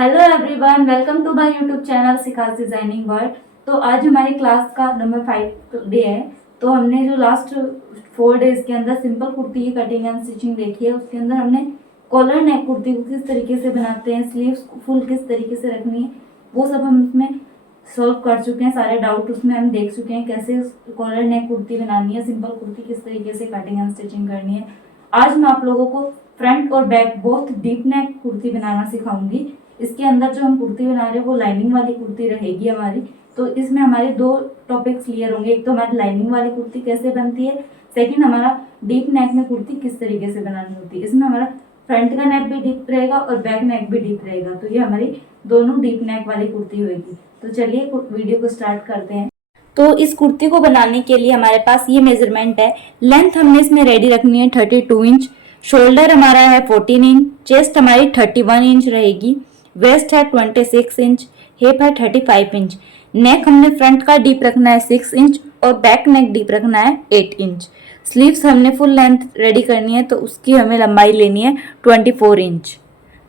Hello everyone, welcome to my YouTube channel Sikha's designing world. तो आज हमारी क्लास का नंबर 5 डे है। तो हमने जो लास्ट 4 डेज के अंदर सिंपल कुर्ती की कटिंग एंड स्टिचिंग देखी है, उसके अंदर हमने कॉलर नेक कुर्ती को किस तरीके से बनाते हैं, स्लीव्स फुल किस तरीके से रखनी है, वो सब हम उसमें सॉल्व कर चुके हैं। सारे डाउट उसमें हम देख चुके हैं, कैसे कॉलर नेक कुर्ती बनानी है, सिंपल कुर्ती किस तरीके से कटिंग एंड स्टिचिंग करनी है। आज मैं आप लोगों को फ्रंट और back both deep neck kurti बनाना सिखाऊंगी। इसके अंदर जो हम कुर्ती बना रहे हैं वो लाइनिंग वाली कुर्ती रहेगी हमारी। तो इसमें हमारे दो टॉपिक्स क्लियर होंगे, एक तो हमारी लाइनिंग वाली कुर्ती कैसे बनती है, सेकंड हमारा डीप नेक में कुर्ती किस तरीके से बनानी होती है। इसमें हमारा फ्रंट का नेक भी डीप रहेगा और बैक नेक भी डीप रहेगा। तो ये हमारी दोनों डीप नेक वाली कुर्ती होगी। तो चलिए वीडियो को स्टार्ट करते हैं। तो इस कुर्ती को बनाने के लिए हमारे पास ये मेजरमेंट है। लेंथ हमने इसमें रेडी रखनी है 32 इंच, शोल्डर हमारा है 14 इंच, चेस्ट हमारी 31 इंच रहेगी, वेस्ट है 26 इंच, हिप है 35 इंच। नेक हमने फ्रंट का डीप रखना है 6 इंच और बैक नेक डीप रखना है 8 इंच। स्लीव्स हमने फुल लेंथ रेडी करनी है, तो उसकी हमें लंबाई लेनी है 24 इंच।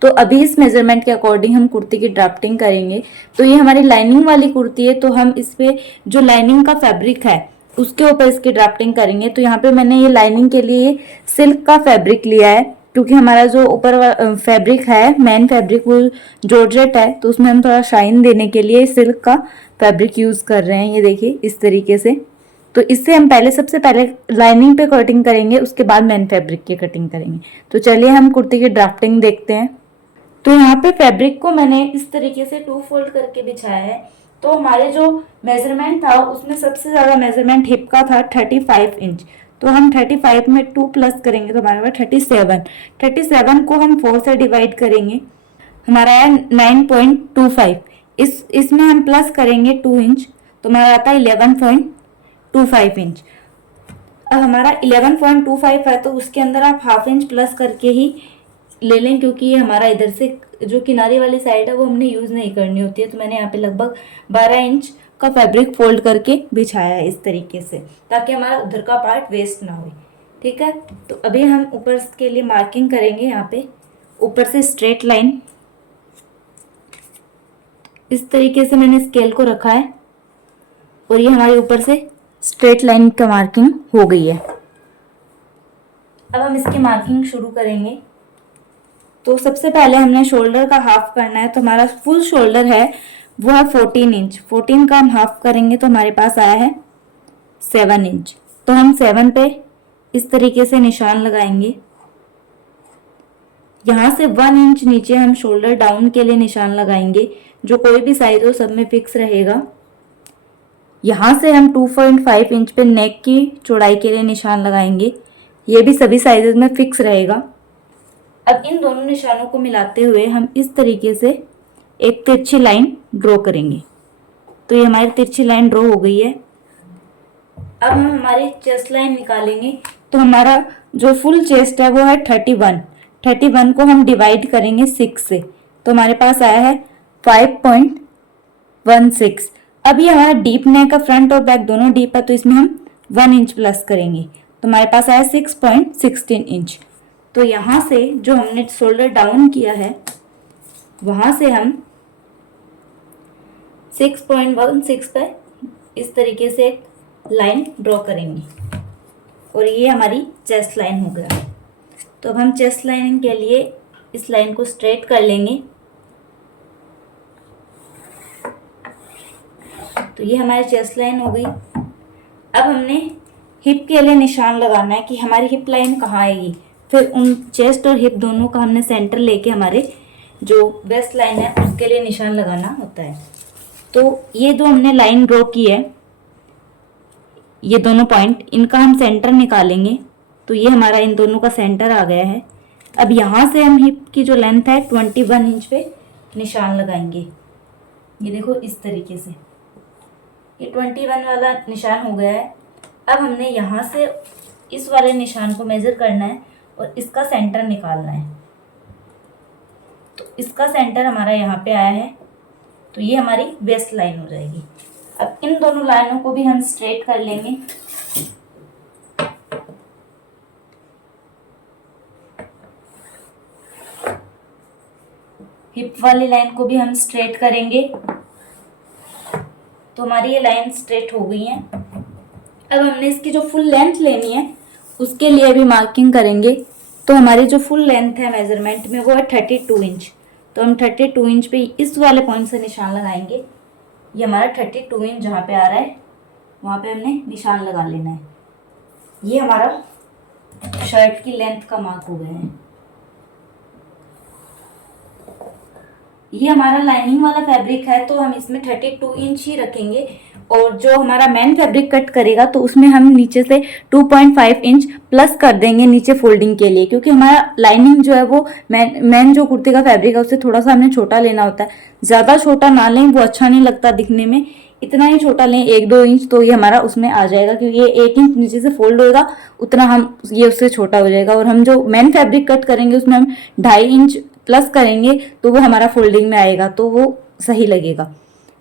तो अभी इस मेजरमेंट के अकॉर्डिंग हम कुर्ती की ड्राफ्टिंग करेंगे। तो ये हमारी लाइनिंग वाली कुर्ती है, तो हम इस पे जो लाइनिंग का फैब्रिक है उसके ऊपर इसकी ड्राफ्टिंग करेंगे। तो यहाँ पे मैंने ये लाइनिंग के लिए सिल्क का फैब्रिक लिया है, क्योंकि हमारा जो ऊपर फैब्रिक है, मेन फैब्रिक वो जॉर्जेट है, तो उसमें हम थोड़ा शाइन देने के लिए सिल्क का फैब्रिक यूज कर रहे हैं। ये देखिए इस तरीके से। तो इससे हम सबसे पहले लाइनिंग पे कटिंग करेंगे, उसके बाद मेन फैब्रिक की कटिंग करेंगे। तो चलिए हम कुर्ती की ड्राफ्टिंग देखते हैं। तो यहाँ पे फैब्रिक को मैंने इस तरीके से 2 फोल्ड करके बिछाया है। तो हमारे जो मेजरमेंट था उसमें सबसे ज्यादा मेजरमेंट हिप का था 35 इंच। तो हम 35 में 2 प्लस करेंगे तो हमारे पास 37। 37 को हम 4 से डिवाइड करेंगे, हमारा है 9.25। इसमें हम प्लस करेंगे 2 इंच, तो हमारा आता है 11.25 इंच। अब हमारा 11.25 है, तो उसके अंदर आप हाफ इंच प्लस करके ही ले लें, क्योंकि ये हमारा इधर से जो किनारे वाली साइड है वो हमने यूज नहीं करनी होती है। तो मैंने यहाँ पे लगभग 12 इंच का फैब्रिक फोल्ड करके बिछाया है इस तरीके से, ताकि हमारा उधर का पार्ट वेस्ट ना हो। ठीक है, तो अभी हम ऊपर के लिए मार्किंग करेंगे। यहाँ पे ऊपर से स्ट्रेट लाइन इस तरीके से मैंने स्केल को रखा है, और ये हमारे ऊपर से स्ट्रेट लाइन का मार्किंग हो गई है। अब हम इसकी मार्किंग शुरू करेंगे। तो सबसे पहले हमने शोल्डर का हाफ करना है। तो हमारा फुल शोल्डर है वो है 14 इंच। 14 का हम हाफ करेंगे तो हमारे पास आया है 7 इंच। तो हम 7 पे इस तरीके से निशान लगाएंगे। यहाँ से 1 इंच नीचे हम शोल्डर डाउन के लिए निशान लगाएंगे। जो कोई भी साइज हो सब में फिक्स रहेगा। यहाँ से हम 2.5 इंच पे नेक की चौड़ाई के लिए निशान लगाएंगे। ये भी सभी साइजेस में फिक्स रहेगा। अब इन दोनों निशानों को मिलाते हुए हम इस तरीके से एक तिरछी लाइन ड्रॉ करेंगे। तो ये हमारी तिरछी लाइन ड्रॉ हो गई है। अब हम हमारी चेस्ट लाइन निकालेंगे। तो हमारा जो फुल चेस्ट है वो है 31। 31 को हम डिवाइड करेंगे 6 से, तो हमारे पास आया है 5.16। अब ये हमारा डीप नेक का फ्रंट और बैक दोनों डीप है, तो इसमें हम 1 इंच प्लस करेंगे, तो हमारे पास आया 6.16 इंच। तो यहाँ से जो हमने शोल्डर डाउन किया है वहां से हम 6.16 पर इस तरीके से एक लाइन ड्रॉ करेंगे, और ये हमारी चेस्ट लाइन हो गया। तो अब हम चेस्ट लाइन के लिए इस लाइन को स्ट्रेट कर लेंगे। तो ये हमारी चेस्ट लाइन हो गई। अब हमने हिप के लिए निशान लगाना है कि हमारी हिप लाइन कहाँ आएगी। फिर उन चेस्ट और हिप दोनों का हमने सेंटर लेके हमारे जो वेस्ट लाइन है उसके लिए निशान लगाना होता है। तो ये जो हमने लाइन ड्रॉ की है, ये दोनों पॉइंट, इनका हम सेंटर निकालेंगे। तो ये हमारा इन दोनों का सेंटर आ गया है। अब यहाँ से हम हिप की जो लेंथ है 21 इंच पे निशान लगाएंगे। ये देखो इस तरीके से ये 21 वाला निशान हो गया है। अब हमने यहाँ से इस वाले निशान को मेजर करना है और इसका सेंटर निकालना है। तो इसका सेंटर हमारा यहाँ पे आया है, तो ये हमारी वेस्ट लाइन हो जाएगी। अब इन दोनों लाइनों को भी हम स्ट्रेट कर लेंगे। हिप वाली लाइन को भी हम स्ट्रेट करेंगे। तो हमारी ये लाइन स्ट्रेट हो गई है। अब हमने इसकी जो फुल लेंथ लेनी है उसके लिए भी मार्किंग करेंगे। तो हमारी जो फुल लेंथ है मेजरमेंट में वो है 32 इंच। तो हम 32 इंच पे इस वाले पॉइंट से निशान लगाएंगे। ये हमारा 32 इंच जहाँ पे आ रहा है वहाँ पे हमने निशान लगा लेना है। ये हमारा शर्ट की लेंथ का मार्क हो गया है। ये हमारा लाइनिंग वाला फैब्रिक है तो हम इसमें 32 इंच ही रखेंगे, और जो हमारा मेन फैब्रिक कट करेगा तो उसमें हम नीचे से 2.5 इंच प्लस कर देंगे नीचे फोल्डिंग के लिए, क्योंकि हमारा लाइनिंग जो है वो मेन जो कुर्ती का फैब्रिक है उससे थोड़ा सा हमें छोटा लेना होता है। ज़्यादा छोटा ना लें, वो अच्छा नहीं लगता दिखने में। इतना ही छोटा लें 1-2 इंच, तो ये हमारा उसमें आ जाएगा, क्योंकि ये 1 इंच नीचे से फोल्ड होगा उतना हम ये उससे छोटा हो जाएगा। और हम जो मेन फैब्रिक कट करेंगे उसमें हम 2.5 इंच प्लस करेंगे तो वो हमारा फोल्डिंग में आएगा, तो वो सही लगेगा।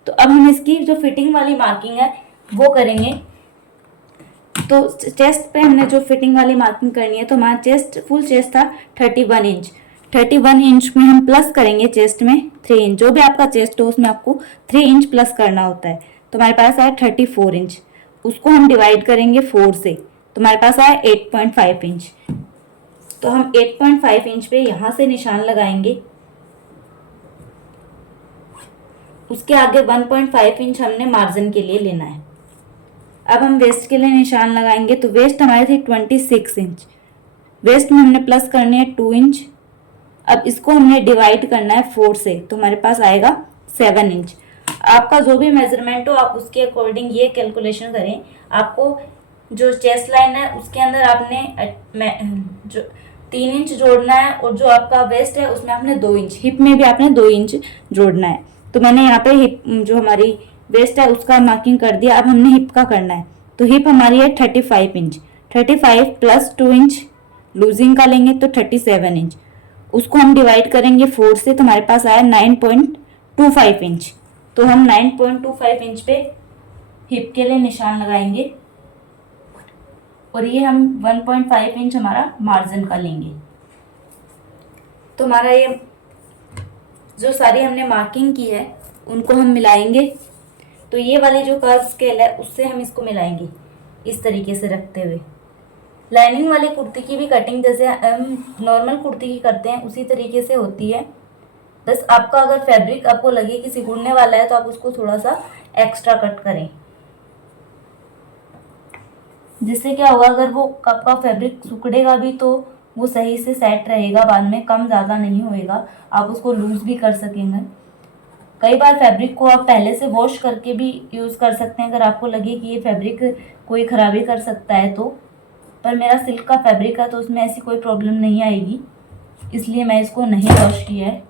तो अब हम इसकी जो फिटिंग वाली मार्किंग है वो करेंगे। तो चेस्ट पे हमने जो फिटिंग वाली मार्किंग करनी है, तो हमारा चेस्ट फुल चेस्ट था 31 इंच। 31 इंच में हम प्लस करेंगे चेस्ट में 3 इंच। जो भी आपका चेस्ट हो उसमें आपको 3 इंच प्लस करना होता है। तो हमारे पास आया 34 इंच, उसको हम डिवाइड करेंगे 4 से, तो हमारे पास आया 8.5 इंच। तो हम 8.5 इंच पे यहाँ से निशान लगाएंगे। उसके आगे 1.5 इंच हमने मार्जिन के लिए लेना है। अब हम वेस्ट के लिए निशान लगाएंगे। तो वेस्ट हमारी थी 26 इंच, वेस्ट में हमने प्लस करनी है 2 इंच। अब इसको हमने डिवाइड करना है 4 से, तो हमारे पास आएगा 7 इंच। आपका जो भी मेजरमेंट हो आप उसके अकॉर्डिंग ये कैलकुलेशन करें। आपको जो चेस्ट लाइन है उसके अंदर आपने जो 3 इंच जोड़ना है, और जो आपका वेस्ट है उसमें आपने 2 इंच, हिप में भी आपने 2 इंच जोड़ना है। तो मैंने यहाँ पे हिप जो हमारी वेस्ट है उसका मार्किंग कर दिया। अब हमने हिप का करना है। तो हिप हमारी है 35 इंच, 35 प्लस 2 इंच लूजिंग का लेंगे तो 37 इंच। उसको हम डिवाइड करेंगे 4 से, तो हमारे पास आया 9.25 इंच। तो हम 9.25 इंच पे हिप के लिए निशान लगाएंगे, और ये हम 1.5 इंच हमारा मार्जिन का लेंगे। तो हमारा ये जो सारी हमने मार्किंग की है उनको हम मिलाएंगे। तो ये वाली जो कर्व स्केल है उससे हम इसको मिलाएंगे इस तरीके से रखते हुए। लाइनिंग वाली कुर्ती की भी कटिंग जैसे हम नॉर्मल कुर्ती की करते हैं उसी तरीके से होती है। बस आपका अगर फैब्रिक आपको लगे कि सिकुड़ने वाला है तो आप उसको थोड़ा सा एक्स्ट्रा कट करें, जिससे क्या होगा, अगर वो आपका फैब्रिक सिकुड़ेगा भी तो वो सही से सेट रहेगा, बाद में कम ज़्यादा नहीं होएगा, आप उसको लूज भी कर सकेंगे। कई बार फैब्रिक को आप पहले से वॉश करके भी यूज़ कर सकते हैं अगर आपको लगे कि ये फैब्रिक कोई ख़राबी कर सकता है तो। पर मेरा सिल्क का फैब्रिक है तो उसमें ऐसी कोई प्रॉब्लम नहीं आएगी, इसलिए मैं इसको नहीं वॉश किया है।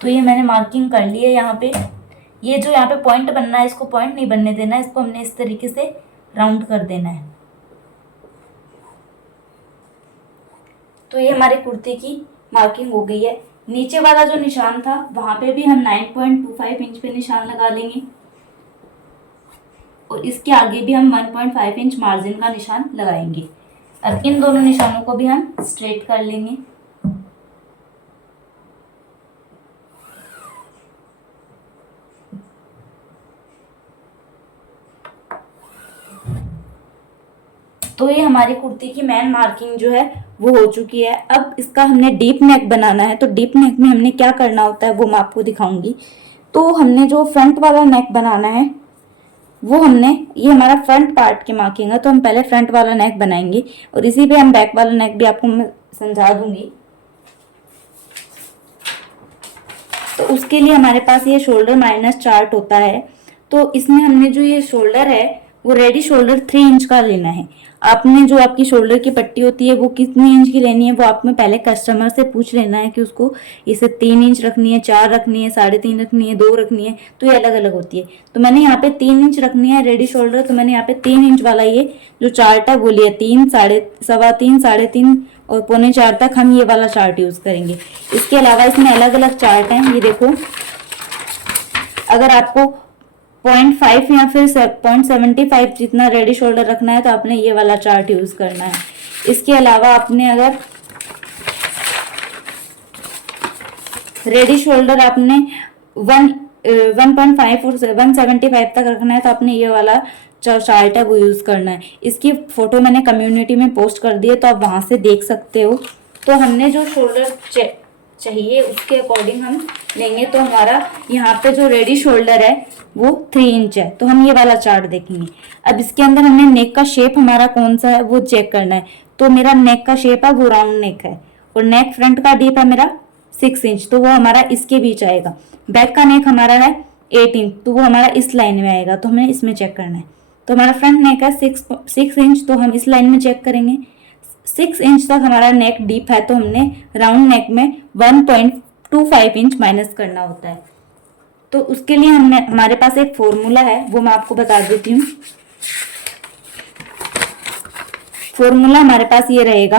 तो ये मैंने मार्किंग कर ली है यहाँ पे। ये जो यहाँ पे पॉइंट बनना है इसको पॉइंट नहीं बनने देना है, इसको हमने इस तरीके से राउंड कर देना है। तो ये हमारी कुर्ती की मार्किंग हो गई है। नीचे वाला जो निशान था वहाँ पे भी हम 9.25 इंच पे निशान लगा लेंगे, और इसके आगे भी हम 1.5 इंच मार्जिन का निशान लगाएंगे। अब इन दोनों निशानों को भी हम स्ट्रेट कर लेंगे। तो ये हमारी कुर्ती की मेन मार्किंग जो है वो हो चुकी है। अब इसका हमने डीप नेक बनाना है। तो डीप नेक में हमने क्या करना होता है वो मैं आपको दिखाऊंगी। तो हमने जो फ्रंट वाला नेक बनाना है वो हमने, ये हमारा फ्रंट पार्ट की मार्किंग है, तो हम पहले फ्रंट वाला नेक बनाएंगे और इसी पे हम बैक वाला नेक भी आपको मैं समझा दूंगी। तो उसके लिए हमारे पास ये शोल्डर माइनस चार्ट होता है। तो इसमें हमने जो ये शोल्डर है वो रेडी शोल्डर 3 इंच का लेना है। आपने जो आपकी शोल्डर की पट्टी होती है वो कितनी इंच की लेनी है वो आप में पहले कस्टमर से पूछ लेना है कि उसको इसे 3 इंच रखनी है, 4 रखनी है, 3.5 रखनी है, 2 रखनी है, तो ये अलग अलग होती है। तो मैंने यहाँ पे 3 इंच रखनी है रेडी शोल्डर, तो मैंने यहाँ पे 3 इंच वाला ये जो चार्ट है वो लिया। 3, 3.5, 3.5 और 3.25 तक हम ये वाला चार्ट यूज करेंगे। इसके अलावा इसमें अलग अलग चार्ट हैं, ये देखो। अगर आपको 0.5 या फिर 0.75 जितना रेडी शोल्डर रखना है तो आपने ये वाला चार्ट यूज करना है। इसके अलावा आपने अगर रेडी शोल्डर आपने 1.5 और 175 तक रखना है तो आपने ये वाला जो चार्ट है वो यूज़ करना है। इसकी फ़ोटो मैंने कम्युनिटी में पोस्ट कर दी है तो आप वहाँ से देख सकते हो। तो हमने जो शोल्डर चाहिए उसके अकॉर्डिंग हम लेंगे। तो हमारा यहाँ पे जो रेडी शोल्डर है वो 3 इंच है, तो हम ये वाला चार्ट देखेंगे। अब इसके अंदर हमें नेक का शेप हमारा कौन सा है वो चेक करना है। तो मेरा नेक का शेप है वो राउंड नेक है और नेक फ्रंट का डीप है मेरा 6 इंच, तो वो हमारा इसके बीच आएगा। बैक का नेक हमारा है 8 इंच, तो वो हमारा इस लाइन में आएगा, तो हमें इसमें चेक करना है। तो हमारा फ्रंट नेक है 6 इंच, तो हम इस लाइन में चेक करेंगे। 6 इंच तक हमारा नेक डीप है, तो हमने राउंड नेक में 1.25 इंच माइनस करना होता है। तो उसके लिए हमारे पास एक फॉर्मूला है, वो मैं आपको बता देती हूँ। फॉर्मूला हमारे पास ये रहेगा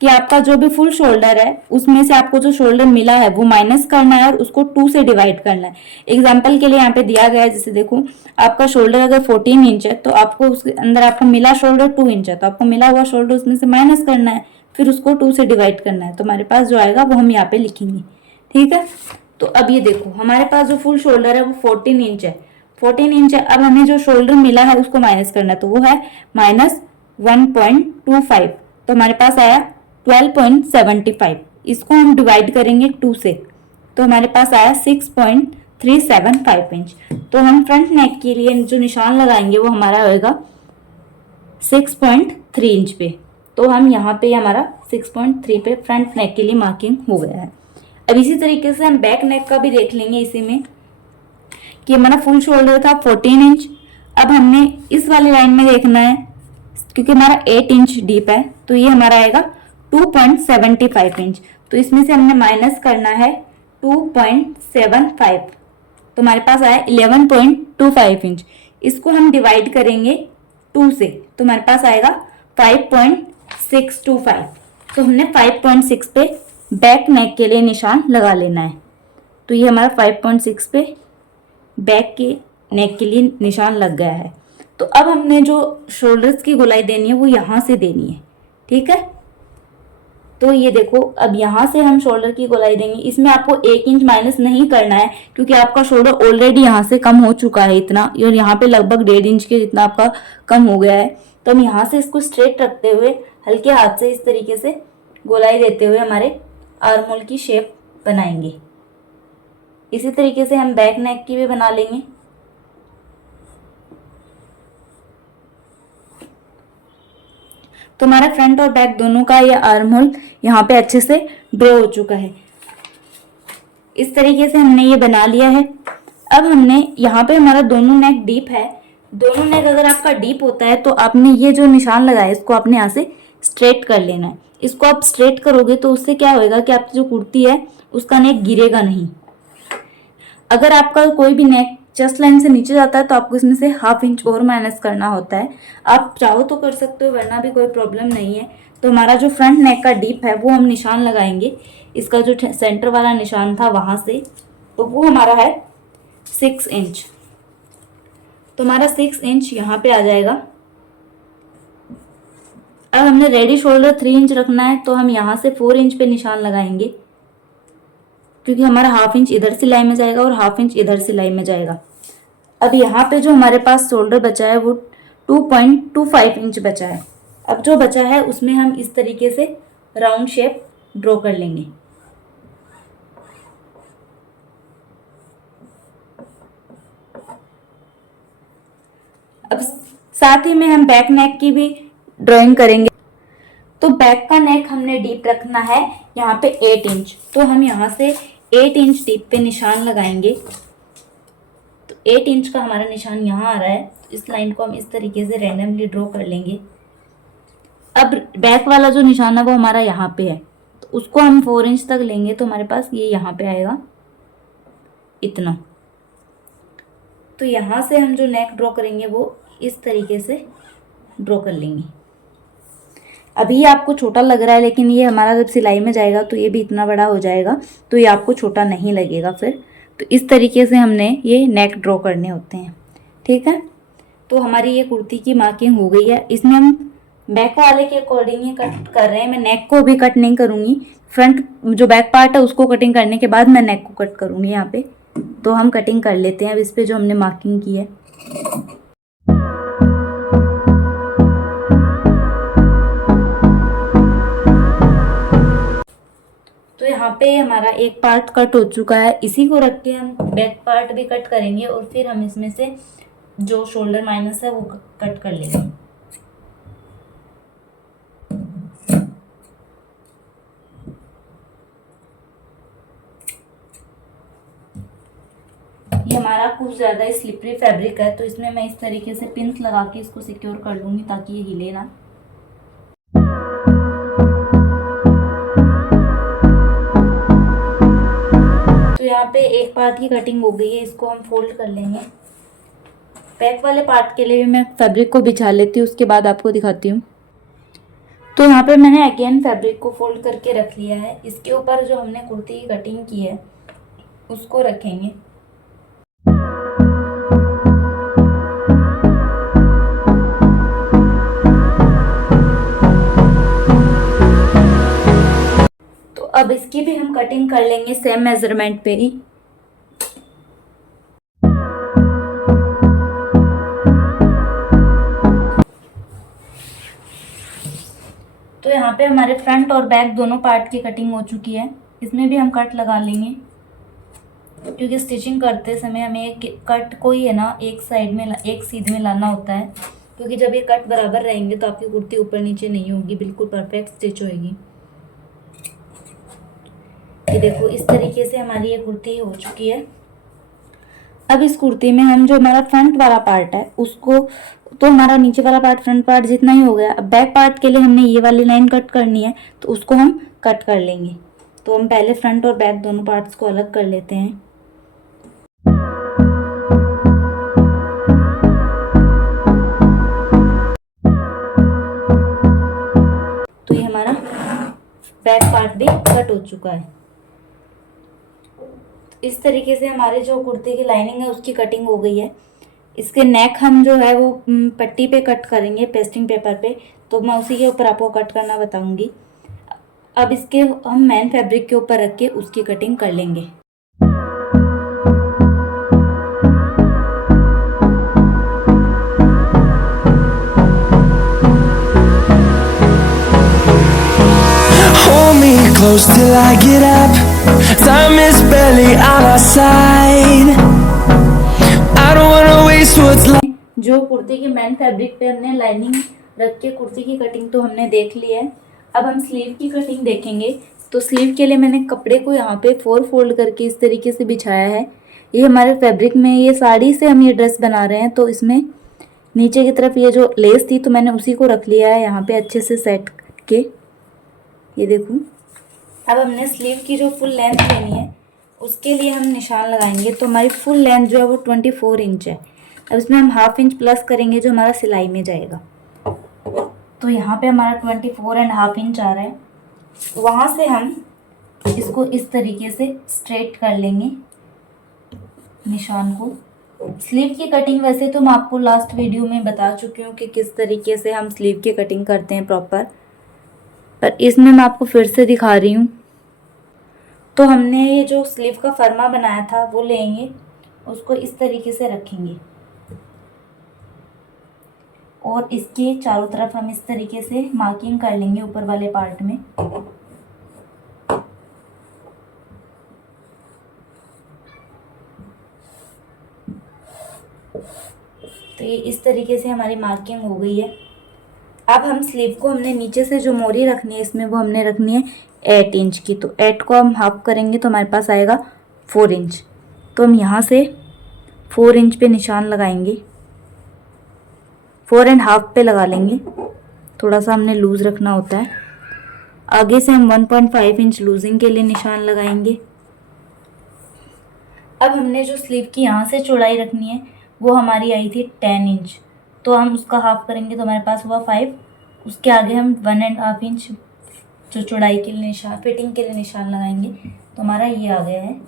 कि आपका जो भी फुल शोल्डर है उसमें से आपको जो शोल्डर मिला है वो माइनस करना है और उसको 2 से डिवाइड करना है। एग्जाम्पल के लिए यहाँ पे दिया गया है, जैसे देखो आपका शोल्डर अगर 14 इंच है तो आपको उसके अंदर आपको मिला शोल्डर 2 इंच है, तो आपको मिला हुआ शोल्डर उसमें से माइनस करना है, फिर उसको 2 से डिवाइड करना है। तो हमारे पास जो आएगा वो हम यहाँ पे लिखेंगे, ठीक है। तो अब ये देखो हमारे पास जो फुल शोल्डर है वो 14 इंच है, 14 इंच है। अब हमें जो शोल्डर मिला है उसको माइनस करना है, तो वो है -1.25, तो हमारे पास आया 12.75। इसको हम डिवाइड करेंगे 2 से, तो हमारे पास आया 6.375 इंच। तो हम फ्रंट नेक के लिए जो निशान लगाएंगे वो हमारा होगा 6.3 इंच पे। तो हम यहाँ पे हमारा 6.3 पे फ्रंट नेक के लिए मार्किंग हो गया है। अब इसी तरीके से हम बैक नेक का भी देख लेंगे इसी में कि हमारा फुल शोल्डर था 14 इंच। अब हमने इस वाली लाइन में देखना है क्योंकि हमारा 8 इंच डीप है, तो ये हमारा आएगा 2.75 इंच। तो इसमें से हमने माइनस करना है 2.75, तो हमारे पास आया 11.25 इंच। इसको हम डिवाइड करेंगे 2 से, तो हमारे पास आएगा 5.625। तो हमने 5.6 पे बैक नेक के लिए निशान लगा लेना है। तो ये हमारा 5.6 पे बैक के नेक के लिए निशान लग गया है। तो अब हमने जो शोल्डर्स की गोलाई देनी है वो यहाँ से देनी है, ठीक है। तो ये देखो अब यहाँ से हम शोल्डर की गोलाई देंगे। इसमें आपको 1 इंच माइनस नहीं करना है क्योंकि आपका शोल्डर ऑलरेडी यहाँ से कम हो चुका है इतना, और यहाँ पे लगभग 1.5 इंच के जितना आपका कम हो गया है। तो हम यहाँ से इसको स्ट्रेट रखते हुए हल्के हाथ से इस तरीके से गोलाई देते हुए हमारे आर्म होल की शेप बनाएंगे। इसी तरीके से हम बैक नेक की भी बना लेंगे। तो हमारा फ्रंट और बैक दोनों का ये आर्म होल यहाँ पे अच्छे से ड्रॉ हो चुका है। इस तरीके से हमने ये बना लिया है। अब हमने यहाँ पे हमारा दोनों नेक डीप है। दोनों नेक अगर आपका डीप होता है तो आपने ये जो निशान लगाया इसको आपने यहाँ से स्ट्रेट कर लेना है। इसको आप स्ट्रेट करोगे तो उससे क्या होएगा कि आपकी जो कुर्ती है उसका नेक गिरेगा नहीं। अगर आपका कोई भी नेक चेस्ट लाइन से नीचे जाता है तो आपको इसमें से 1/2 इंच और माइनस करना होता है। आप चाहो तो कर सकते हो, वरना भी कोई प्रॉब्लम नहीं है। तो हमारा जो फ्रंट नेक का डीप है वो हम निशान लगाएंगे। इसका जो सेंटर वाला निशान था वहां से, तो वो हमारा है 6 इंच। तो हमारा 6 इंच यहाँ पे आ जाएगा। अब हमने रेडी शोल्डर 3 इंच रखना है, तो हम यहाँ से 4 इंच पे निशान लगाएंगे क्योंकि हमारा 1/2 इंच इधर सिलाई में जाएगा और 1/2 इंच इधर सिलाई में जाएगा। अब यहाँ पे जो हमारे पास शोल्डर बचा है वो 2.25 इंच बचा है। अब जो बचा है उसमें हम इस तरीके से राउंड शेप ड्रॉ कर लेंगे। अब साथ ही में हम बैक नेक की भी ड्राइंग करेंगे। तो बैक का नेक हमने डीप रखना है यहाँ पे 8 इंच, तो हम यहाँ से 8 इंच डीप पे निशान लगाएंगे। तो 8 इंच का हमारा निशान यहाँ आ रहा है। इस लाइन को हम इस तरीके से रैंडमली ड्रॉ कर लेंगे। अब बैक वाला जो निशान है वो हमारा यहाँ पे है, तो उसको हम 4 इंच तक लेंगे, तो हमारे पास ये यहाँ पे आएगा इतना। तो यहाँ से हम जो नेक ड्रॉ करेंगे वो इस तरीके से ड्रॉ कर लेंगे। अभी आपको छोटा लग रहा है, लेकिन ये हमारा जब सिलाई में जाएगा तो ये भी इतना बड़ा हो जाएगा, तो ये आपको छोटा नहीं लगेगा फिर। तो इस तरीके से हमने ये नेक ड्रॉ करने होते हैं, ठीक है। तो हमारी ये कुर्ती की मार्किंग हो गई है। इसमें हम बैक वाले के अकॉर्डिंग ही कट कर रहे हैं, मैं नेक को भी कट नहीं करूँगी। फ्रंट जो बैक पार्ट है उसको कटिंग करने के बाद मैं नेक को कट करूँगी यहाँ पे। तो हम कटिंग कर लेते हैं अब इस पे जो हमने मार्किंग की है। तो यहाँ पे हमारा एक पार्ट कट हो चुका है, इसी को रख के हम बैक पार्ट भी कट करेंगे और फिर हम इसमें से जो शोल्डर माइनस है वो कट कर लेंगे। ये हमारा कुछ ज़्यादा स्लिपरी फैब्रिक है, तो इसमें मैं इस तरीके से पिंस लगा के इसको सिक्योर कर लूँगी ताकि ये हिले ना। तो यहाँ पे एक पार्ट की कटिंग हो गई है, इसको हम फोल्ड कर लेंगे। बैक वाले पार्ट के लिए भी मैं फैब्रिक को बिछा लेती हूँ, उसके बाद आपको दिखाती हूँ। तो यहाँ पे मैंने अगेन फैब्रिक को फोल्ड करके रख लिया है। इसके ऊपर जो हमने कुर्ती की कटिंग की है उसको रखेंगे। तो अब इसकी भी हम कटिंग कर लेंगे सेम मेजरमेंट पे ही। तो यहाँ पे हमारे फ्रंट और बैक दोनों पार्ट की कटिंग हो चुकी है। इसमें भी हम कट लगा लेंगे क्योंकि स्टिचिंग करते समय हमें एक कट को ही है ना एक साइड में एक सीध में लाना होता है, क्योंकि जब ये कट बराबर रहेंगे तो आपकी कुर्ती ऊपर नीचे नहीं होगी, बिल्कुल परफेक्ट स्टिच होएगी। ये देखो इस तरीके से हमारी ये कुर्ती हो चुकी है। अब इस कुर्ती में हम जो हमारा फ्रंट वाला पार्ट है उसको, तो हमारा नीचे वाला पार्ट फ्रंट पार्ट जितना ही हो गया। अब बैक पार्ट के लिए हमने ये वाली लाइन कट करनी है तो उसको हम कट कर लेंगे। तो हम पहले फ्रंट और बैक दोनों पार्ट्स को अलग कर लेते हैं। तो ये हमारा बैक पार्ट भी कट हो चुका है। इस तरीके से हमारे जो कुर्ते की लाइनिंग है उसकी कटिंग हो गई है। इसके नेक हम जो है वो पट्टी पे कट करेंगे पेस्टिंग पेपर पे, तो मैं उसी के ऊपर आपको कट करना बताऊंगी। अब इसके हम मेन फैब्रिक के ऊपर रख के उसकी कटिंग कर लेंगे। Close till I get up. Time is barely on our side. I don't wanna waste what's left. जो कुर्ती के मेन फैब्रिक पे हमने लाइनिंग रख के कुर्ती की कटिंग तो हमने देख ली है। अब हम स्लीव की कटिंग देखेंगे। तो स्लीव के लिए मैंने कपड़े को यहाँ पे 4 फोल्ड करके इस तरीके से बिछाया है। ये हमारे फैब्रिक में, ये साड़ी से हम ये ड्रेस बना रहे हैं, तो इसमें नीचे की तरफ ये जो लेस थी तो मैंने उसी को रख लिया है यहाँ पे अच्छे से सेट करके। ये देखो अब हमने स्लीव की जो फुल लेंथ लेनी है उसके लिए हम निशान लगाएंगे। तो हमारी फुल लेंथ जो है वो 24 इंच है। अब इसमें हम ½ इंच प्लस करेंगे जो हमारा सिलाई में जाएगा। तो यहाँ पे हमारा 24½ इंच आ रहा है। वहाँ से हम इसको इस तरीके से स्ट्रेट कर लेंगे निशान को। स्लीव की कटिंग वैसे तो मैं आपको लास्ट वीडियो में बता चुकी हूँ कि किस तरीके से हम स्लीव की कटिंग करते हैं प्रॉपर, पर इसमें मैं आपको फिर से दिखा रही हूँ। तो हमने ये जो स्लीव का फरमा बनाया था वो लेंगे, उसको इस तरीके से रखेंगे और इसके चारों तरफ हम इस तरीके से मार्किंग कर लेंगे ऊपर वाले पार्ट में। तो ये इस तरीके से हमारी मार्किंग हो गई है। अब हम स्लीव को, हमने नीचे से जो मोरी रखनी है इसमें वो हमने रखनी है 8 इंच की। तो 8 को हम हाफ करेंगे तो हमारे पास आएगा 4 इंच। तो हम यहाँ से 4 इंच पे निशान लगाएंगे, 4½ पे लगा लेंगे। थोड़ा सा हमने लूज़ रखना होता है। आगे से हम 1.5 इंच लूजिंग के लिए निशान लगाएंगे। अब हमने जो स्लीव की यहाँ से चौड़ाई रखनी है वो हमारी आई थी 10 इंच, तो हम उसका हाफ करेंगे तो हमारे पास हुआ 5। उसके आगे हम 1½ इंच जो चौड़ाई के लिए निशान, फिटिंग के लिए निशान लगाएंगे। तो हमारा ये आ गया है।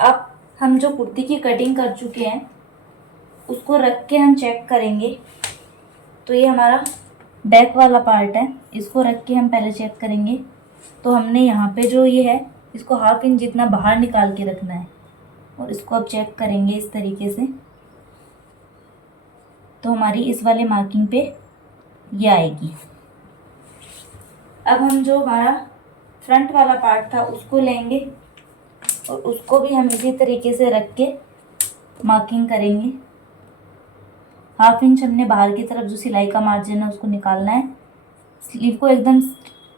अब हम जो कुर्ती की कटिंग कर चुके हैं उसको रख के हम चेक करेंगे। तो ये हमारा बैक वाला पार्ट है, इसको रख के हम पहले चेक करेंगे। तो हमने यहाँ पे जो ये है इसको 1/2 इंच जितना बाहर निकाल के रखना है और इसको अब चेक करेंगे इस तरीके से। तो हमारी इस वाले मार्किंग पे ये आएगी। अब हम जो हमारा फ्रंट वाला पार्ट था उसको लेंगे और उसको भी हम इसी तरीके से रख के मार्किंग करेंगे। 1/2 इंच हमने बाहर की तरफ जो सिलाई का मार्जिन है उसको निकालना है। स्लीव को एकदम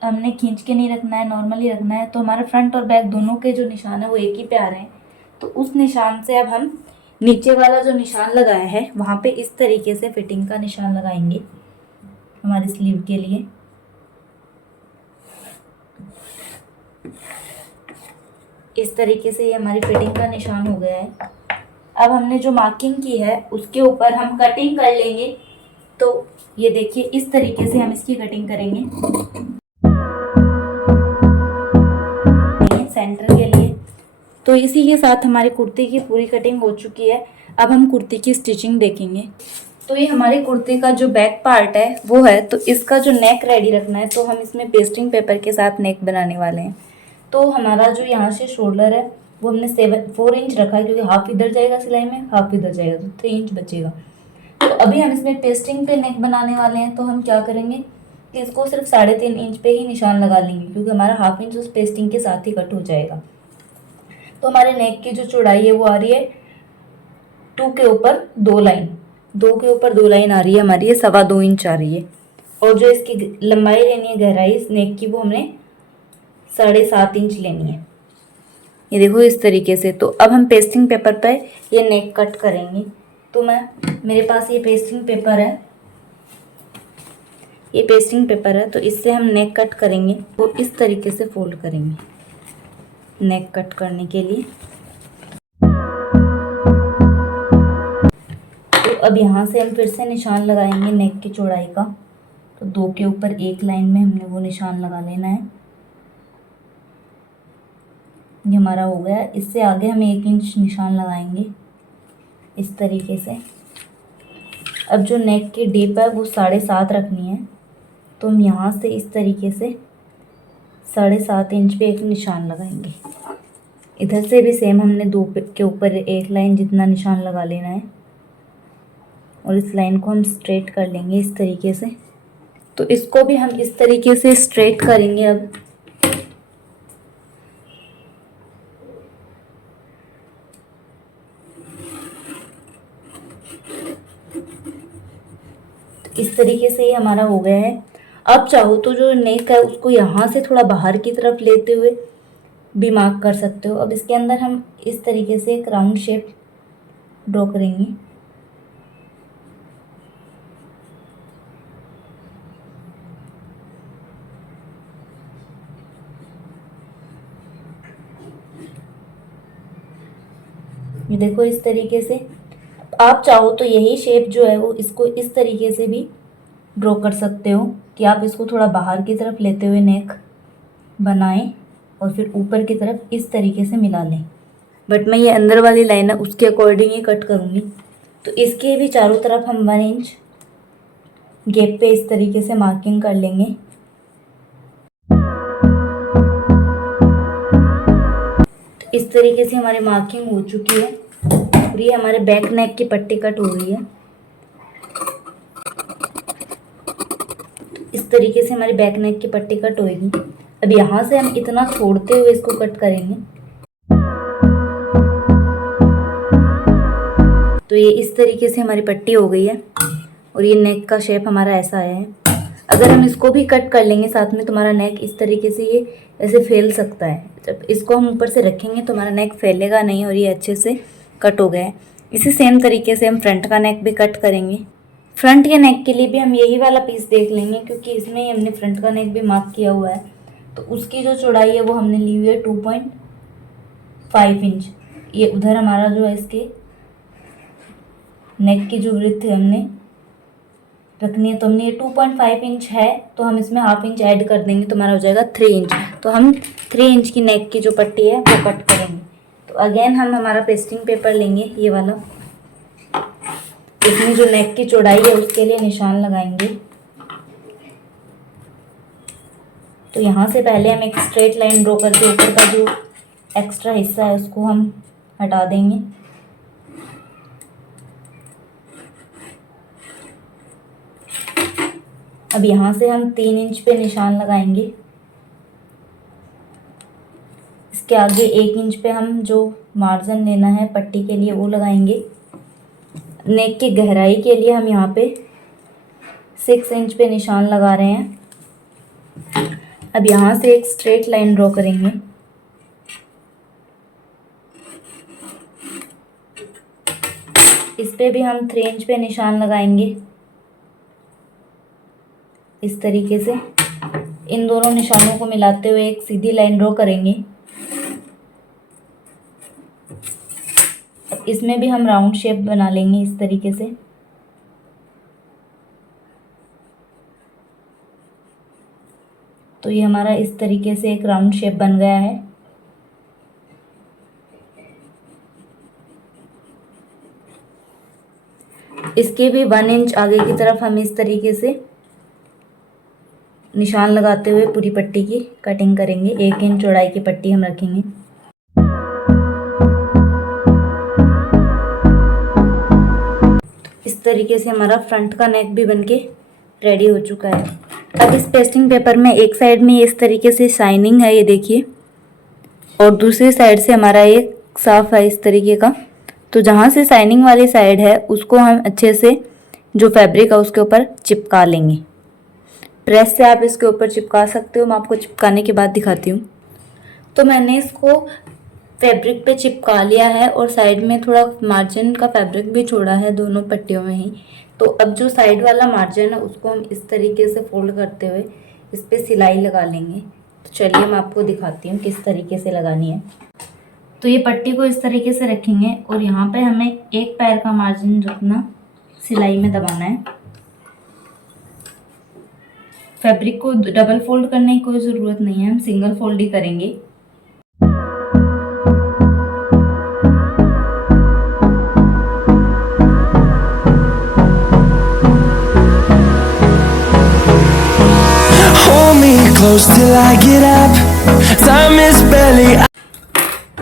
हमने खींच के नहीं रखना है, नॉर्मली रखना है। तो हमारे फ्रंट और बैक दोनों के जो निशान है वो एक ही पे आ रहे हैं। तो उस निशान से अब हम नीचे वाला जो निशान लगाया है वहाँ पे इस तरीके से फिटिंग का निशान लगाएंगे हमारी स्लीव के लिए। इस तरीके से ये हमारी फिटिंग का निशान हो गया है। अब हमने जो मार्किंग की है उसके ऊपर हम कटिंग कर लेंगे। तो ये देखिए इस तरीके से हम इसकी कटिंग करेंगे सेंटर के लिए। तो इसी के साथ हमारी कुर्ती की पूरी कटिंग हो चुकी है। अब हम कुर्ती की स्टिचिंग देखेंगे। तो ये हमारी कुर्ती का जो बैक पार्ट है वो है, तो इसका जो नेक रेडी रखना है। तो हम इसमें पेस्टिंग पेपर के साथ नेक बनाने वाले हैं। तो हमारा जो यहाँ से शोल्डर है वो हमने 4 इंच रखा है, क्योंकि हाफ इधर जाएगा सिलाई में, हाफ इधर जाएगा, तो 3 इंच बचेगा। तो अभी हम इसमें पेस्टिंग पे नेक बनाने वाले हैं। तो हम क्या करेंगे कि इसको सिर्फ 3.5 इंच पे ही निशान लगा लेंगे, क्योंकि हमारा हाफ इंच उस पेस्टिंग के साथ ही कट हो जाएगा। तो हमारे नेक की जो चौड़ाई है वो आ रही है 2 के ऊपर 2 लाइन, 2 के ऊपर 2 लाइन आ रही है हमारी, ये 2.25 इंच आ रही है। और जो इसकी लंबाई लेनी है, गहराई इस नेक की, वो हमने 7.5 इंच लेनी है। ये देखो इस तरीके से। तो अब हम पेस्टिंग पेपर पर ये नेक कट करेंगे। तो मेरे पास ये पेस्टिंग पेपर है, ये पेस्टिंग पेपर है। तो इससे हम नेक कट करेंगे। तो इस तरीके से फोल्ड करेंगे नेक कट करने के लिए। तो अब यहाँ से हम फिर से निशान लगाएंगे नेक की चौड़ाई का। तो 2 के ऊपर 1 लाइन में हमने वो निशान लगा लेना है। ये हमारा हो गया। इससे आगे हम 1 इंच निशान लगाएंगे इस तरीके से। अब जो नेक की डीप है वो 7.5 रखनी है। तो हम यहाँ से इस तरीके से 7.5 इंच पे एक निशान लगाएंगे। इधर से भी सेम हमने 2 के ऊपर 1 लाइन जितना निशान लगा लेना है और इस लाइन को हम स्ट्रेट कर लेंगे इस तरीके से। तो इसको भी हम इस तरीके से स्ट्रेट करेंगे। अब इस तरीके से ये हमारा हो गया है। अब चाहो तो जो नेक है उसको यहाँ से थोड़ा बाहर की तरफ लेते हुए भी मार्क कर सकते हो। अब इसके अंदर हम इस तरीके से एक राउंड शेप ड्रॉ करेंगे। ये देखो इस तरीके से। आप चाहो तो यही शेप जो है वो इसको इस तरीके से भी ड्रॉ कर सकते हो कि आप इसको थोड़ा बाहर की तरफ लेते हुए नेक बनाएं और फिर ऊपर की तरफ इस तरीके से मिला लें। बट मैं ये अंदर वाली लाइन है उसके अकॉर्डिंग ही कट करूँगी। तो इसके भी चारों तरफ हम 1 इंच गैप पे इस तरीके से मार्किंग कर लेंगे। तो इस तरीके से हमारी मार्किंग हो चुकी है और ये हमारे बैक नेक की पट्टी कट हो गई है। इस तरीके से हमारी बैक नेक की पट्टी कट होगी। अब यहाँ से हम इतना छोड़ते हुए इसको कट करेंगे। तो ये इस तरीके से हमारी पट्टी हो गई है और ये नेक का शेप हमारा ऐसा आया है। अगर हम इसको भी कट कर लेंगे साथ में तो हमारा नेक इस तरीके से ये ऐसे फैल सकता है। जब इसको हम ऊपर से रखेंगे तो हमारा नेक फैलेगा नहीं और ये अच्छे से कट हो गया है। इसी सेम तरीके से हम फ्रंट का नेक भी कट करेंगे। फ्रंट के नेक के लिए भी हम यही वाला पीस देख लेंगे, क्योंकि इसमें ही हमने फ्रंट का नेक भी मार्क किया हुआ है। तो उसकी जो चौड़ाई है वो हमने ली हुई है 2.5 इंच। ये उधर हमारा जो है इसके नेक की जो विड्थ है हमने रखनी है। तो हमने ये 2.5 इंच है, तो हम इसमें 1/2 इंच ऐड कर देंगे तो हमारा हो जाएगा 3 इंच। तो हम 3 इंच की नेक की जो पट्टी है वो कट करेंगे। तो अगेन हम हमारा पेस्टिंग पेपर लेंगे, ये वाला। इसमें जो नेक की चौड़ाई है उसके लिए निशान लगाएंगे। तो यहाँ से पहले हम एक स्ट्रेट लाइन ड्रॉ करके ऊपर का जो एक्स्ट्रा हिस्सा है उसको हम हटा देंगे। अब यहाँ से हम 3 इंच पे निशान लगाएंगे। इसके आगे 1 इंच पे हम जो मार्जिन लेना है पट्टी के लिए वो लगाएंगे। नेक की गहराई के लिए हम यहाँ पे 6 इंच पे निशान लगा रहे हैं। अब यहाँ से एक स्ट्रेट लाइन ड्रॉ करेंगे। इस पे भी हम 3 इंच पे निशान लगाएंगे इस तरीके से। इन दोनों निशानों को मिलाते हुए एक सीधी लाइन ड्रॉ करेंगे। अब इसमें भी हम राउंड शेप बना लेंगे इस तरीके से। तो ये हमारा इस तरीके से एक राउंड शेप बन गया है। इसके भी 1 इंच आगे की तरफ हम इस तरीके से निशान लगाते हुए पूरी पट्टी की कटिंग करेंगे। 1 इंच चौड़ाई की पट्टी हम रखेंगे। इस तरीके से हमारा फ्रंट का नेक भी बनके रेडी हो चुका है। अब इस पेस्टिंग पेपर में एक साइड में इस तरीके से शाइनिंग है, ये देखिए, और दूसरी साइड से हमारा ये साफ है इस तरीके का। तो जहाँ से शाइनिंग वाली साइड है उसको हम अच्छे से जो फैब्रिक है उसके ऊपर चिपका लेंगे। प्रेस से आप इसके ऊपर चिपका सकते हो, मैं आपको चिपकाने के बाद दिखाती हूँ। तो मैंने इसको फैब्रिक पे चिपका लिया है और साइड में थोड़ा मार्जिन का फैब्रिक भी छोड़ा है दोनों पट्टियों में ही। तो अब जो साइड वाला मार्जिन है उसको हम इस तरीके से फोल्ड करते हुए इस पर सिलाई लगा लेंगे। तो चलिए मैं आपको दिखाती हूँ किस तरीके से लगानी है। तो ये पट्टी को इस तरीके से रखेंगे और यहाँ पे हमें एक पैर का मार्जिन रखना, सिलाई में दबाना है। फैब्रिक को डबल फोल्ड करने की कोई ज़रूरत नहीं है, हम सिंगल फोल्ड ही करेंगे। Hold me close till I get up. Time is barely.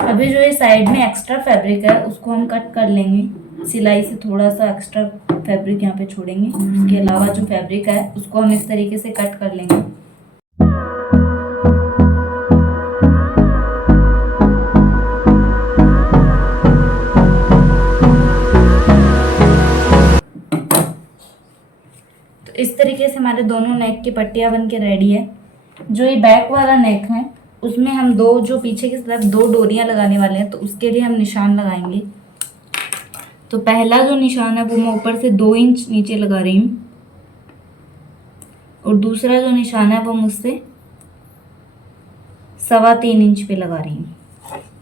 अभी जो ये साइड में एक्स्ट्रा फैब्रिक है उसको हम कट कर लेंगे। सिलाई से थोड़ा सा एक्स्ट्रा फैब्रिक यहाँ पे छोड़ेंगे। उसके अलावा जो फैब्रिक है उसको हम इस तरीके से कट कर लेंगे। तो इस तरीके से हमारे दोनों नेक की पट्टियाँ बन के रेडी है। जो ये बैक वाला नेक है उसमें हम जो पीछे की तरफ 2 डोरियां लगाने वाले हैं, तो उसके लिए हम निशान लगाएंगे। तो पहला जो निशान है वो मैं ऊपर से 2 इंच नीचे लगा रही हूँ और दूसरा जो निशान है वो मुझसे 3.25 इंच पे लगा रही हूँ।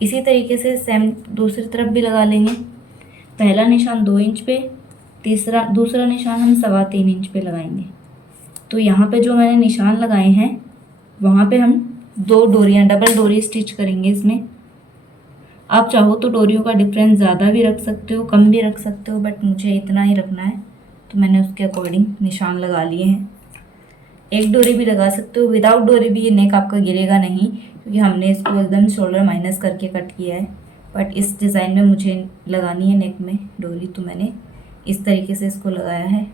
इसी तरीके से सेम दूसरी तरफ भी लगा लेंगे। पहला निशान 2 इंच पे, दूसरा निशान हम 3.25 इंच पे लगाएंगे। तो यहाँ पे जो मैंने निशान लगाए हैं वहाँ पे हम 2 डोरियाँ डबल डोरी स्टिच करेंगे इसमें। आप चाहो तो डोरियों का डिफरेंस ज़्यादा भी रख सकते हो, कम भी रख सकते हो, बट मुझे इतना ही रखना है तो मैंने उसके अकॉर्डिंग निशान लगा लिए हैं। 1 डोरी भी लगा सकते हो, विदाउट डोरी भी ये नेक आपका गिरेगा नहीं, क्योंकि हमने इसको एकदम शोल्डर माइनस करके कट किया है। बट इस डिज़ाइन में मुझे लगानी है नेक में डोरी, तो मैंने इस तरीके से इसको लगाया है।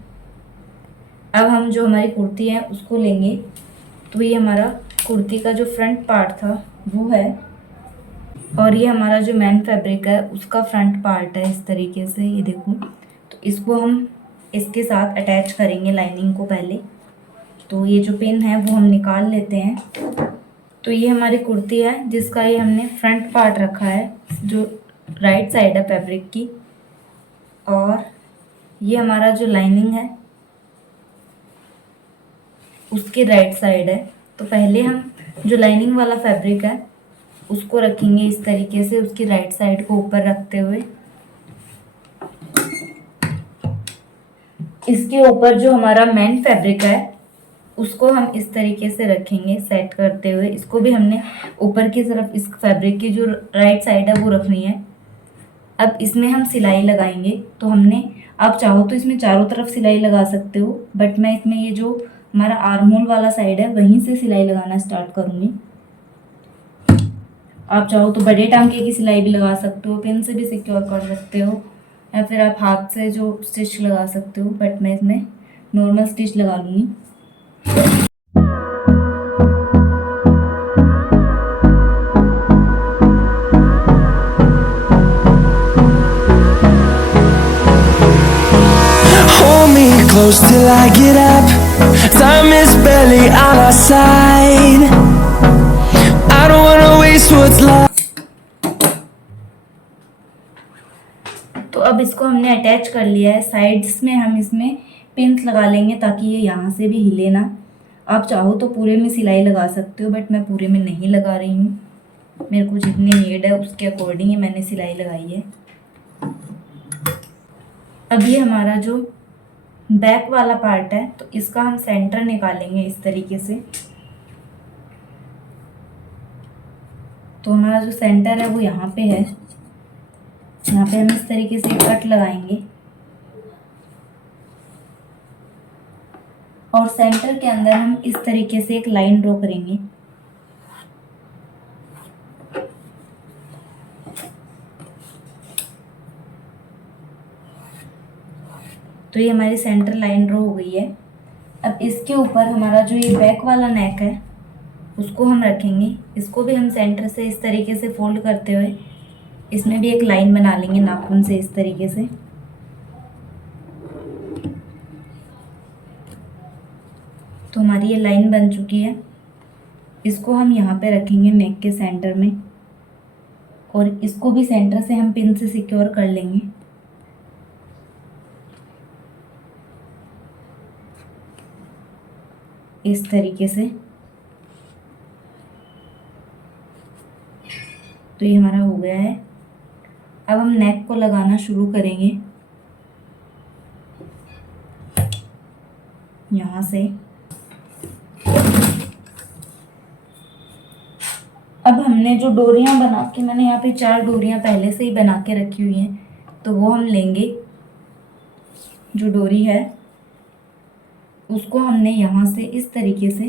अब हम जो हमारी कुर्ती है उसको लेंगे। तो ये हमारा कुर्ती का जो फ्रंट पार्ट था वो है, और ये हमारा जो मेन फैब्रिक है उसका फ्रंट पार्ट है इस तरीके से, ये देखो। तो इसको हम इसके साथ अटैच करेंगे लाइनिंग को पहले। तो ये जो पिन है वो हम निकाल लेते हैं। तो ये हमारी कुर्ती है जिसका ये हमने फ्रंट पार्ट रखा है, जो राइट साइड है फैब्रिक की, और ये हमारा जो लाइनिंग है उसके राइट साइड है। तो पहले हम जो लाइनिंग वाला फैब्रिक है उसको रखेंगे इस तरीके से, उसकी राइट साइड को ऊपर रखते हुए। इसके ऊपर जो हमारा मेन फैब्रिक है उसको हम इस तरीके से रखेंगे सेट करते हुए। इसको भी हमने ऊपर की तरफ इस फैब्रिक की जो राइट साइड है वो रखनी है। अब इसमें हम सिलाई लगाएंगे। तो हमने, आप चाहो तो इसमें चारों तरफ सिलाई लगा सकते हो, बट मैं इसमें ये जो हमारा आर्म होल वाला साइड है, वहीं से सिलाई लगाना स्टार्ट करूँगी। आप चाहो तो बड़े टांके की सिलाई भी लगा सकते हो, पिन से भी सिक्योर कर सकते हो, या फिर आप हाथ से जो स्टिच लगा सकते हो, बट मैं इसमें नॉर्मल स्टिच लगा लूँगी। Hold me close till I get up. Time is barely on our side. I don't wanna waste what's left. तो अब इसको हमने अटैच कर लिया है। साइड्स में हम इसमें पिन्स लगा लेंगे ताकि ये यहाँ से भी हिले ना। आप चाहो तो पूरे में सिलाई लगा सकते हो, बट मैं पूरे में नहीं लगा रही हूँ। मेरे को जितनी नीड है उसके अकॉर्डिंग ही मैंने सिलाई लगाई है। अब ये हमारा जो बैक वाला पार्ट है, तो इसका हम सेंटर निकालेंगे इस तरीके से। तो हमारा जो सेंटर है वो यहाँ पे है। यहाँ पे हम इस तरीके से कट लगाएंगे और सेंटर के अंदर हम इस तरीके से एक लाइन ड्रॉ करेंगे। तो ये हमारी सेंटर लाइन ड्रॉ हो गई है। अब इसके ऊपर हमारा जो ये बैक वाला नेक है उसको हम रखेंगे। इसको भी हम सेंटर से इस तरीके से फोल्ड करते हुए इसमें भी एक लाइन बना लेंगे नाखून से इस तरीके से। तो हमारी ये लाइन बन चुकी है। इसको हम यहाँ पे रखेंगे नेक के सेंटर में, और इसको भी सेंटर से हम पिन से सिक्योर कर लेंगे। इस तरीके से। तो ये हमारा हो गया है। अब हम नेक को लगाना शुरू करेंगे यहाँ से। अब हमने जो डोरियां बना के, मैंने यहाँ पे 4 डोरियां पहले से ही बना के रखी हुई हैं, तो वो हम लेंगे। जो डोरी है उसको हमने यहाँ से इस तरीके से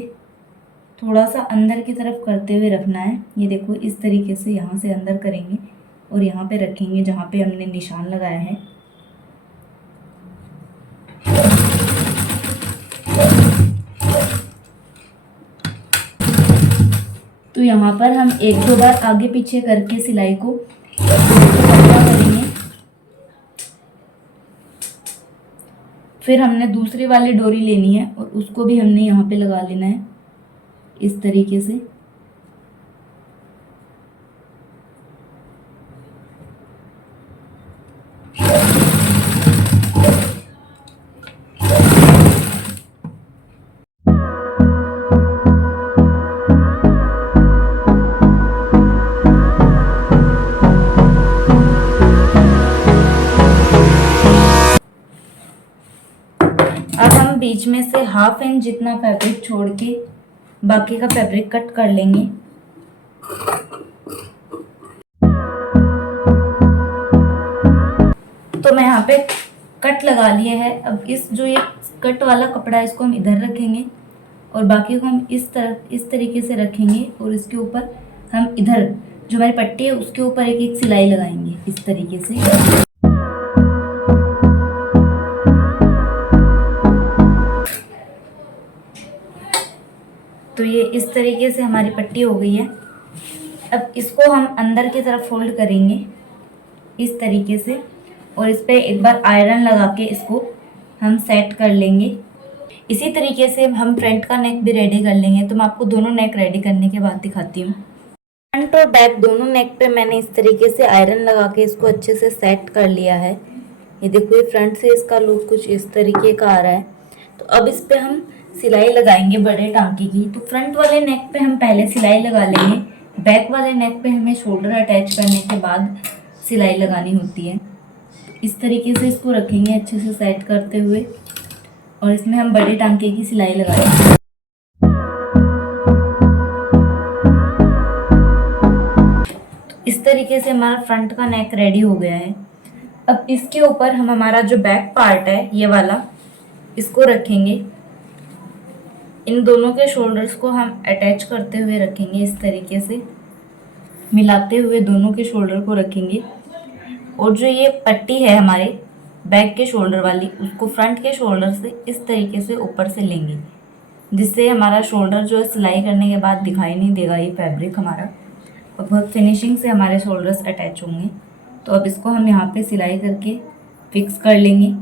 थोड़ा सा अंदर की तरफ करते हुए रखना है। ये देखो, इस तरीके से यहाँ से अंदर करेंगे और यहाँ पे रखेंगे जहाँ पे हमने निशान लगाया है। तो यहाँ पर हम 1-2 बार आगे पीछे करके सिलाई को पतला करेंगे। फिर हमने दूसरी वाली डोरी लेनी है और उसको भी हमने यहाँ पे लगा लेना है इस तरीके से। अब हम बीच में से 1/2 इंच जितना फैब्रिक छोड़ के बाकी का फैब्रिक कट कर लेंगे। तो मैं यहाँ पे कट लगा लिए है। अब इस जो ये कट वाला कपड़ा है इसको हम इधर रखेंगे और बाकी को हम इस तरफ इस तरीके से रखेंगे, और इसके ऊपर हम इधर जो हमारी पट्टी है उसके ऊपर एक सिलाई लगाएंगे इस तरीके से। तो ये इस तरीके से हमारी पट्टी हो गई है। अब इसको हम अंदर की तरफ फोल्ड करेंगे इस तरीके से, और इस पर एक बार आयरन लगा के इसको हम सेट कर लेंगे। इसी तरीके से हम फ्रंट का नेक भी रेडी कर लेंगे। तो मैं आपको दोनों नेक रेडी करने के बाद दिखाती हूँ। फ्रंट और बैक दोनों नेक पे मैंने इस तरीके से आयरन लगा के इसको अच्छे से सेट कर लिया है। ये देखो, ये फ्रंट से इसका लुक कुछ इस तरीके का आ रहा है। तो अब इस पे हम सिलाई लगाएंगे बड़े टांके की। तो फ्रंट वाले नेक पे हम पहले सिलाई लगा लेंगे, बैक वाले नेक पे हमें शोल्डर अटैच करने के बाद सिलाई लगानी होती है। इस तरीके से इसको रखेंगे अच्छे से सेट करते हुए, और इसमें हम बड़े टांके की सिलाई लगाएंगे। इस तरीके से हमारा फ्रंट का नेक रेडी हो गया है। अब इसके ऊपर हम हमारा जो बैक पार्ट है ये वाला, इसको रखेंगे इन दोनों के शोल्डर्स को हम अटैच करते हुए रखेंगे, इस तरीके से मिलाते हुए दोनों के शोल्डर को रखेंगे। और जो ये पट्टी है हमारे बैक के शोल्डर वाली, उसको फ्रंट के शोल्डर से इस तरीके से ऊपर से लेंगे, जिससे हमारा शोल्डर जो है सिलाई करने के बाद दिखाई नहीं देगा ये फैब्रिक हमारा, और बहुत फिनिशिंग से हमारे शोल्डर्स अटैच होंगे। तो अब इसको हम यहाँ पे सिलाई करके फिक्स कर लेंगे।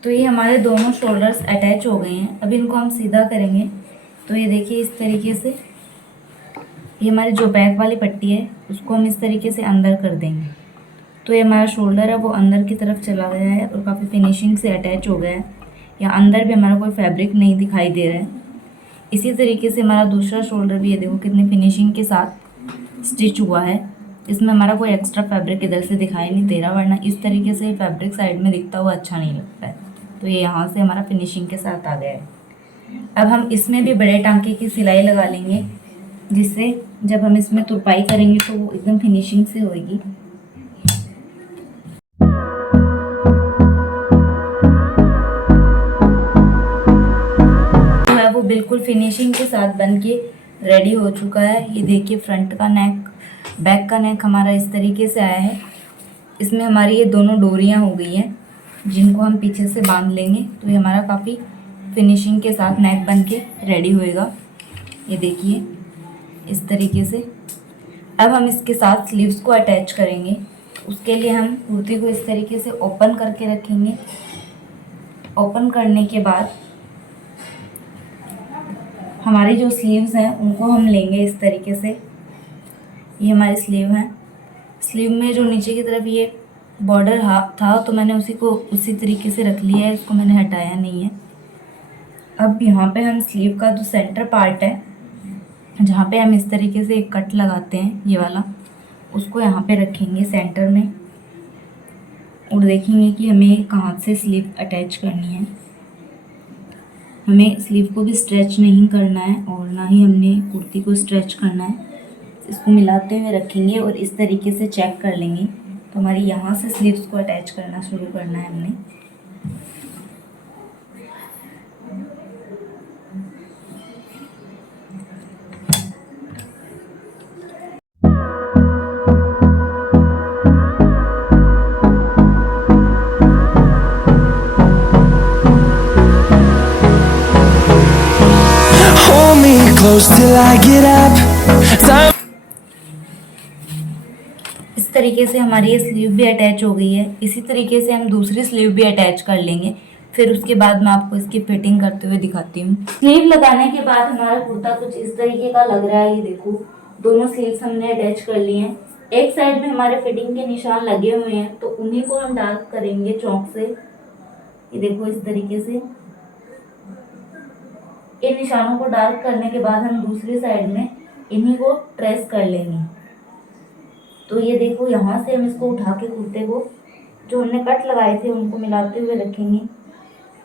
तो ये हमारे दोनों शोल्डर्स अटैच हो गए हैं। अब इनको हम सीधा करेंगे। तो ये देखिए इस तरीके से, ये हमारी जो बैक वाली पट्टी है उसको हम इस तरीके से अंदर कर देंगे। तो ये हमारा शोल्डर है वो अंदर की तरफ चला गया है और काफ़ी फिनिशिंग से अटैच हो गया है। या अंदर भी हमारा कोई फैब्रिक नहीं दिखाई दे रहा है। इसी तरीके से हमारा दूसरा शोल्डर भी, ये देखो कितनी फिनिशिंग के साथ स्टिच हुआ है। इसमें हमारा कोई एक्स्ट्रा फैब्रिक इधर से दिखाई नहीं दे रहा, वरना इस तरीके से फैब्रिक साइड में दिखता हुआ अच्छा नहीं लगता है। तो ये यहाँ से हमारा फिनिशिंग के साथ आ गया है। अब हम इसमें भी बड़े टांके की सिलाई लगा लेंगे, जिससे जब हम इसमें तुरपाई करेंगे तो वो एकदम फिनिशिंग से होगी। जो है वो बिल्कुल फिनिशिंग के साथ बन के रेडी हो चुका है। ये देखिए फ्रंट का नेक, बैक का नेक हमारा इस तरीके से आया है। इसमें हमारी ये दोनों डोरियां हो गई हैं, जिनको हम पीछे से बांध लेंगे। तो ये हमारा काफ़ी फिनिशिंग के साथ नेक बन के रेडी होएगा। ये देखिए इस तरीके से। अब हम इसके साथ स्लीव्स को अटैच करेंगे। उसके लिए हम कुर्ती को इस तरीके से ओपन करके रखेंगे। ओपन करने के बाद हमारी जो स्लीव्स हैं उनको हम लेंगे इस तरीके से। ये हमारी स्लीव है। स्लीव में जो नीचे की तरफ ये बॉर्डर था तो मैंने उसी को उसी तरीके से रख लिया है, इसको मैंने हटाया नहीं है। अब यहाँ पे हम स्लीव का जो सेंटर पार्ट है, जहाँ पे हम इस तरीके से एक कट लगाते हैं ये वाला, उसको यहाँ पे रखेंगे सेंटर में। और देखेंगे कि हमें कहाँ से स्लीव अटैच करनी है। हमें स्लीव को भी स्ट्रेच नहीं करना है और ना ही हमने कुर्ती को स्ट्रेच करना है। इसको मिलाते हुए रखेंगे और इस तरीके से चेक कर लेंगे। तो हमारी यहाँ से स्लीव्स को अटैच करना शुरू करना है हमने। Hold me close till I get up. Time इस तरीके से हमारी ये स्लीव भी अटैच हो गई है। इसी तरीके से हम दूसरी स्लीव भी अटैच कर लेंगे। फिर उसके बाद मैं आपको इसकी फिटिंग करते हुए दिखाती हूँ। स्लीव लगाने के बाद हमारा कुर्ता कुछ इस तरीके का लग रहा है। ये देखो दोनों स्लीव्स हमने अटैच कर ली हैं। एक साइड में हमारे फिटिंग के निशान लगे हुए हैं, तो उन्हीं को हम डार्क करेंगे चौक से। ये देखो इस तरीके से इन निशानों को डार्क करने के बाद हम दूसरी साइड में इन्हीं को ट्रेस कर लेंगे। तो ये देखो यहाँ से हम इसको उठा के कुर्ते को जो हमने कट लगाए थे उनको मिलाते हुए रखेंगे।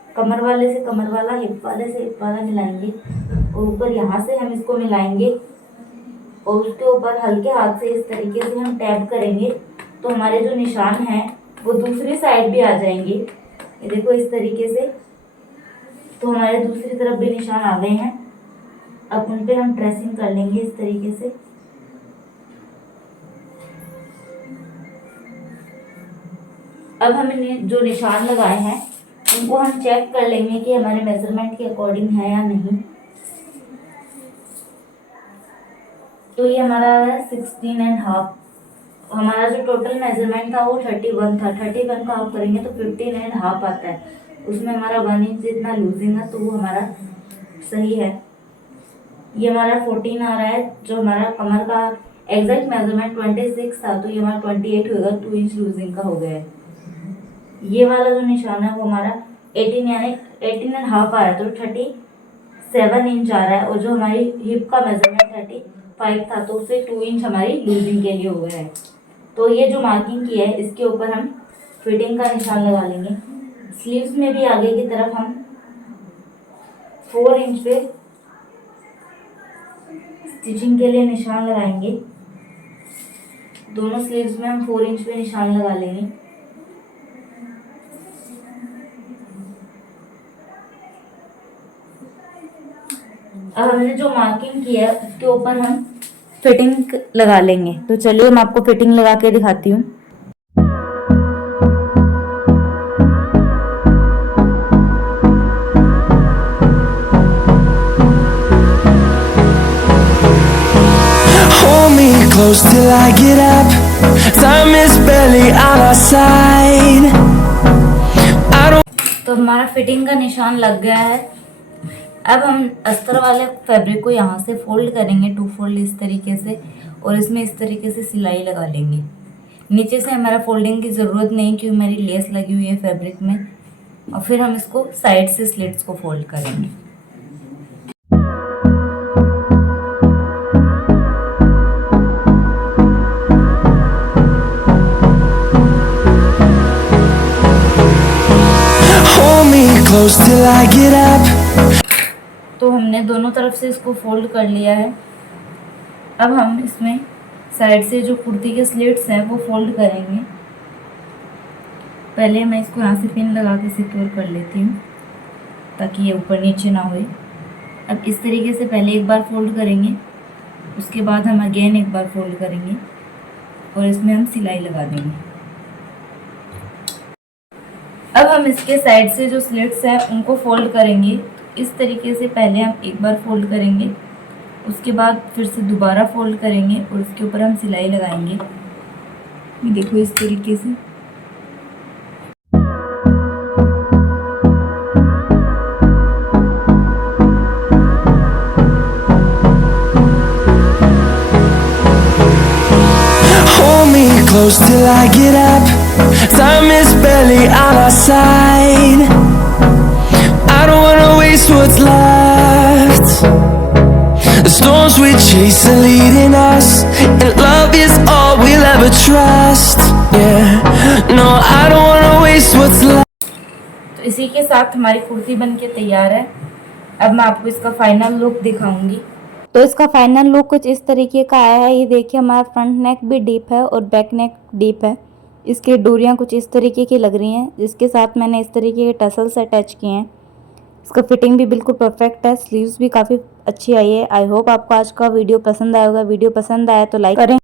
कमर वाले से कमर वाला, हिप वाले से हिप वाला मिलाएंगे और ऊपर यहाँ से हम इसको मिलाएंगे और उसके ऊपर हल्के हाथ से इस तरीके से हम टैप करेंगे। तो हमारे जो निशान हैं वो दूसरी साइड भी आ जाएंगे। ये देखो इस तरीके से। तो हमारे दूसरी तरफ भी निशान आ गए हैं। अब उन पे हम ट्रेसिंग कर लेंगे इस तरीके से। अब हमने जो निशान लगाए हैं उनको हम चेक कर लेंगे कि हमारे मेजरमेंट के अकॉर्डिंग है या नहीं। तो ये हमारा है 16.5। हमारा जो टोटल मेजरमेंट था वो 31 था। 31 का हाफ करेंगे तो 15.5 आता है। उसमें हमारा 1 इंच जितना लूजिंग है, तो वो हमारा सही है। ये हमारा 14 आ रहा है। जो हमारा कमर का एग्जैक्ट मेजरमेंट 26 था, तो ये हमारा 28 होगा। 2 इंच लूजिंग का हो गया है। ये वाला जो निशान है वो हमारा 18 यानी 18.5 आ रहा है, तो 37 इंच आ रहा है। और जो हमारी हिप का मेजरमेंट 35 था, तो उससे 2 इंच हमारी लूजिंग के लिए हो गया है। तो ये जो मार्किंग की है इसके ऊपर हम फिटिंग का निशान लगा लेंगे। स्लीव्स में भी आगे की तरफ हम 4 इंच पे स्टिचिंग के लिए निशान लगाएंगे। दोनों स्लीव्स में हम 4 इंच पे निशान लगा लेंगे। अब हमने जो मार्किंग किया है उसके ऊपर हम फिटिंग लगा लेंगे। तो चलिए मैं आपको फिटिंग लगा के दिखाती हूँ। Hold me close till I get up. Time is barely on our side. I don't तो हमारा फिटिंग का निशान लग गया है। अब हम अस्तर वाले फैब्रिक को यहाँ से फोल्ड करेंगे, 2 फोल्ड इस तरीके से, और इसमें इस तरीके से सिलाई लगा लेंगे। नीचे से हमारा फोल्डिंग की ज़रूरत नहीं क्योंकि हमारी लेस लगी हुई है फैब्रिक में। और फिर हम इसको साइड से स्लिट्स को फोल्ड करेंगे। hold me close till I get up. तो हमने दोनों तरफ से इसको फोल्ड कर लिया है। अब हम इसमें साइड से जो कुर्ती के स्लिट्स हैं वो फोल्ड करेंगे। पहले मैं इसको यहाँ से पिन लगा के सिक्योर कर लेती हूँ ताकि ये ऊपर नीचे ना होए। अब इस तरीके से पहले एक बार फोल्ड करेंगे, उसके बाद हम अगेन एक बार फोल्ड करेंगे और इसमें हम सिलाई लगा देंगे। अब हम इसके साइड से जो स्लिट्स हैं उनको फोल्ड करेंगे। इस तरीके से पहले हम एक बार फोल्ड करेंगे, उसके बाद फिर से दोबारा फोल्ड करेंगे और उसके ऊपर हम सिलाई लगाएंगे। ये देखो इस तरीके से। Hold me close till I get up. Time is barely on our side. I don't wanna waste what's left. The storms we chase are leading us, and love is all we'll ever trust. Yeah, no, I don't wanna waste what's left. तो इसी के साथ हमारी कुर्ती बनके तैयार है। अब मैं आपको इसका फाइनल लुक दिखाऊंगी। तो इसका फाइनल लुक कुछ इस तरीके का आया है। ये देखिए हमारा फ्रंट नेक भी डीप है और बैक नेक डीप है। इसकी डोरियाँ कुछ इस तरीके की लग रही हैं, जिसके साथ मैंने इस तरीके के टसल्स अटैच किए हैं। इसका फिटिंग भी बिल्कुल परफेक्ट है। स्लीव्स भी काफ़ी अच्छी आई है। आई होप आपको आज का वीडियो पसंद आया होगा। वीडियो पसंद आया तो लाइक करें।